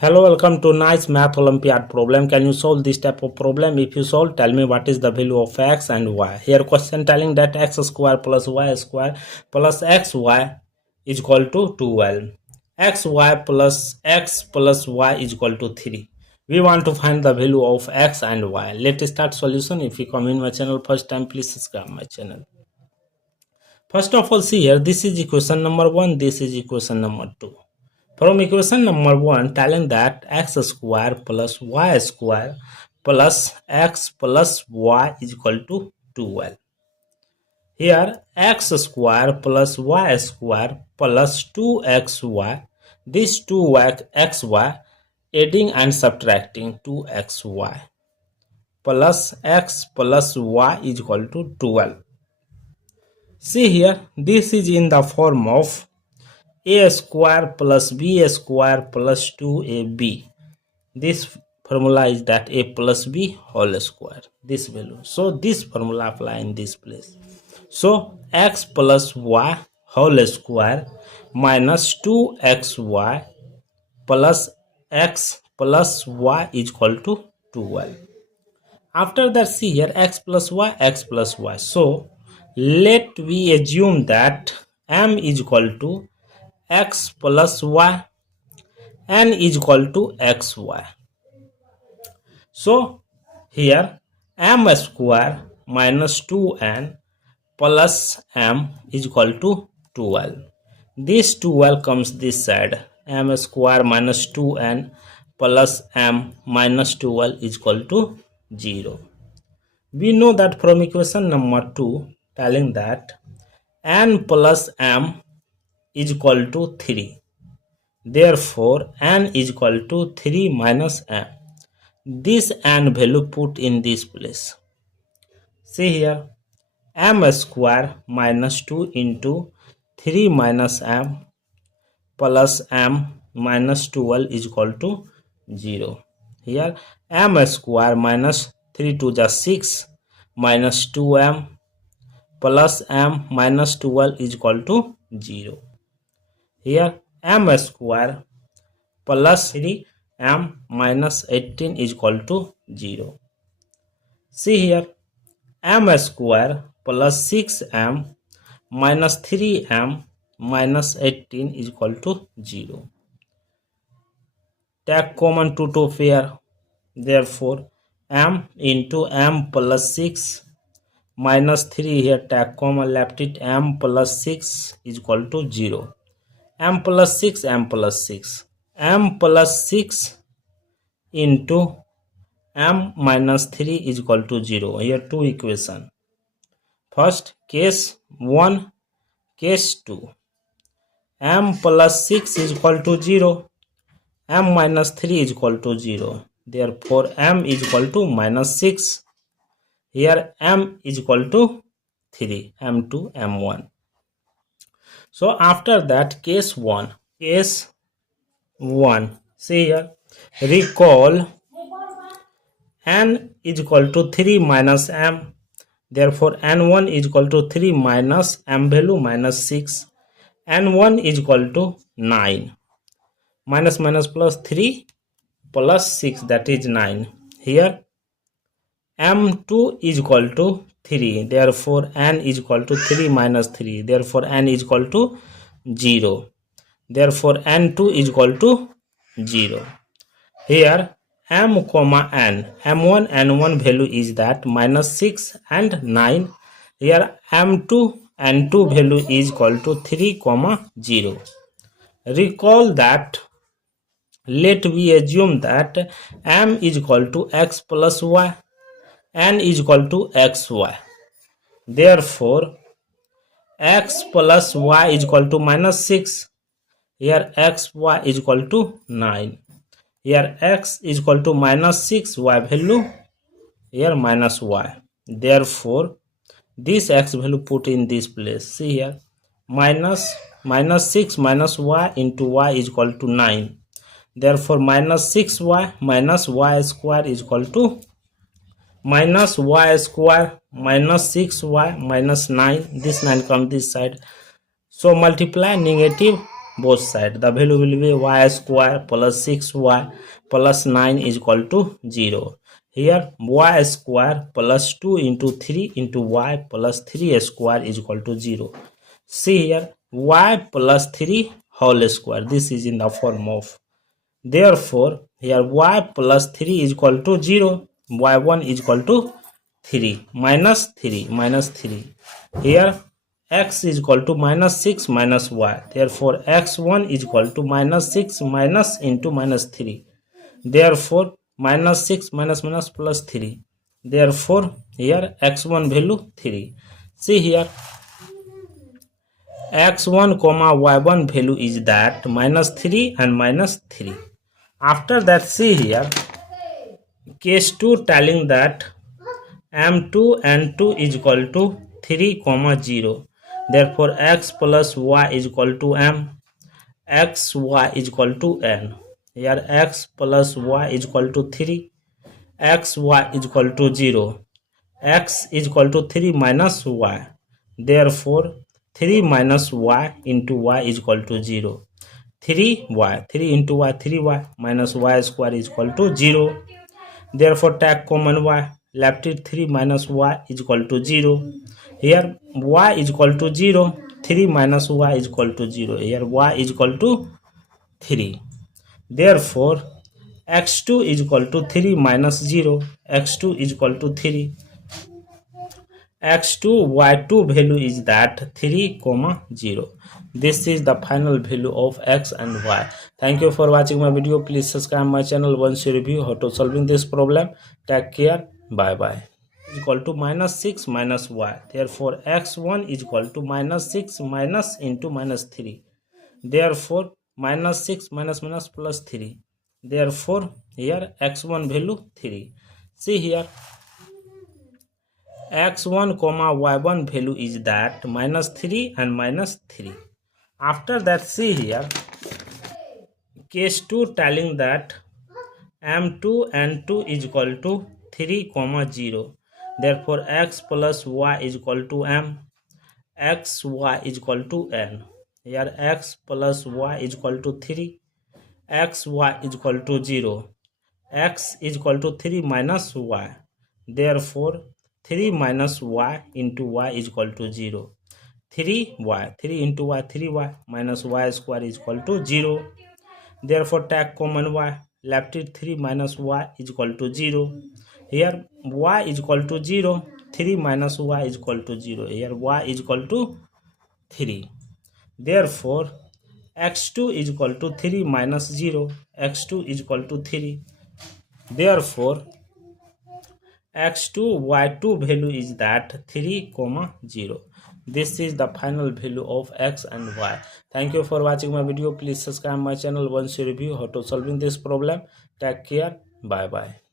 Hello, welcome to nice Math Olympiad problem. Can you solve this type of problem? If you solve, tell me what is the value of x and y. Here question telling that x square plus y square plus xy is equal to 12. Xy plus x plus y is equal to 3. We want to find the value of x and y. Let's start solution. If you come in my channel first time, please subscribe my channel. First of all, see here, this is equation number 1, this is equation number 2. From equation number 1, telling that x square plus y square plus x plus y is equal to 12. Here, x square plus y square plus 2xy, this 2xy, adding and subtracting 2xy plus x plus y is equal to 12. See here, this is in the form of a square plus b square plus 2ab. This formula is that a plus b whole square, this value. So this formula apply in this place. So x plus y whole square minus 2xy plus x plus y is equal to 12. After that, see here, x plus y, x plus y. So let we assume that m is equal to x plus y, n is equal to xy. So here m square minus 2n plus m is equal to 12. This 12 comes this side. M square minus 2n plus m minus 12 is equal to 0. We know that from equation number 2 telling that n plus m is equal to 3. Therefore, n is equal to 3 minus m. This n value put in this place. See here, m square minus 2 into 3 minus m plus m minus 12 is equal to 0. Here, m square minus 3 to the 6 minus 2m plus m minus 12 is equal to 0. Here, m square plus 3m minus 18 is equal to 0. See here, m square plus 6m minus 3m minus 18 is equal to 0. Take common 2 to pair. Therefore, m into m plus 6 minus 3 here take common, left it, m plus 6 is equal to 0. M plus 6, m plus 6. M plus 6 into m minus 3 is equal to 0. Here two equation. First, case 1, case 2. M plus 6 is equal to 0. M minus 3 is equal to 0. Therefore, m is equal to minus 6. Here, m is equal to 3. M2, m1. So after that, case 1. Case 1. See here. Recall n is equal to 3 minus m. Therefore, n1 is equal to 3 minus m value minus 6. n1 is equal to 9. Minus minus plus 3 plus 6, that is 9. Here, m2 is equal to 3. Therefore, n is equal to 3 minus 3. Therefore, n is equal to 0. Therefore, n2 is equal to 0. Here, m comma n, m1 n1 value is that minus 6 and 9. Here, m2 n2 value is equal to 3 comma 0. Recall that, let we assume that m is equal to x plus y, n is equal to xy. Therefore, x plus y is equal to minus 6. Here xy is equal to 9. Here x is equal to minus 6, y value here minus y. Therefore, this x value put in this place. See here, minus 6 minus y into y is equal to 9. Therefore, minus 6y minus y square is equal to minus y square minus 6y minus 9. This 9 comes this side. So multiply negative both side. The value will be y square plus 6y plus 9 is equal to 0. Here y square plus 2 into 3 into y plus 3 square is equal to 0. See here, y plus 3 whole square. This is in the form of. Therefore, here y plus 3 is equal to 0. y1 is equal to 3 minus 3 minus 3. Here x is equal to minus 6 minus y. Therefore, x1 is equal to minus 6 minus into minus 3. Therefore, minus 6 minus minus plus 3. Therefore, here x1 value 3. See here, x1 comma y1 value is that minus 3 and minus 3. After that, see here, case 2 telling that m2 and 2 is equal to 3 comma 0. Therefore, x plus y is equal to m, x y is equal to n. Here x plus y is equal to 3, x y is equal to 0, x is equal to 3 minus y. Therefore, 3 minus y into y is equal to 0. 3y, 3 into y, 3y minus y square is equal to 0. Therefore, take common y, left it 3 minus y is equal to 0. Here y is equal to 0, 3 minus y is equal to 0. Here y is equal to 3. Therefore, x2 is equal to 3 minus 0, x2 is equal to 3. x2 y2 value is that 3 comma 0. This is the final value of x and y. Thank you for watching my video. Please subscribe my channel once you review how to solving this problem. Take care. Bye bye. Is equal to minus 6 minus y. Therefore, x1 is equal to minus 6 minus into minus 3. Therefore, minus 6 minus minus plus 3. Therefore, here x1 value 3. See here, x1 comma y1 value is that minus 3 and minus 3. After that, see here, case 2 telling that m2 and 2 is equal to 3 comma 0. Therefore, x plus y is equal to m, x y is equal to n. Here x plus y is equal to 3, x y is equal to 0, x is equal to 3 minus y. Therefore, 3 minus y into y is equal to 0. 3y, 3 into y, 3y minus y square is equal to 0. Therefore, take common y, left it 3 minus y is equal to 0. Here y is equal to 0, 3 minus y is equal to 0. Here y is equal to 3. Therefore, x2 is equal to 3 minus 0, x2 is equal to 3. Therefore, x2 y2 value is that 3 comma 0. This is the final value of x and y. Thank you for watching my video. Please subscribe my channel once you review how to solving this problem. Take care. Bye bye.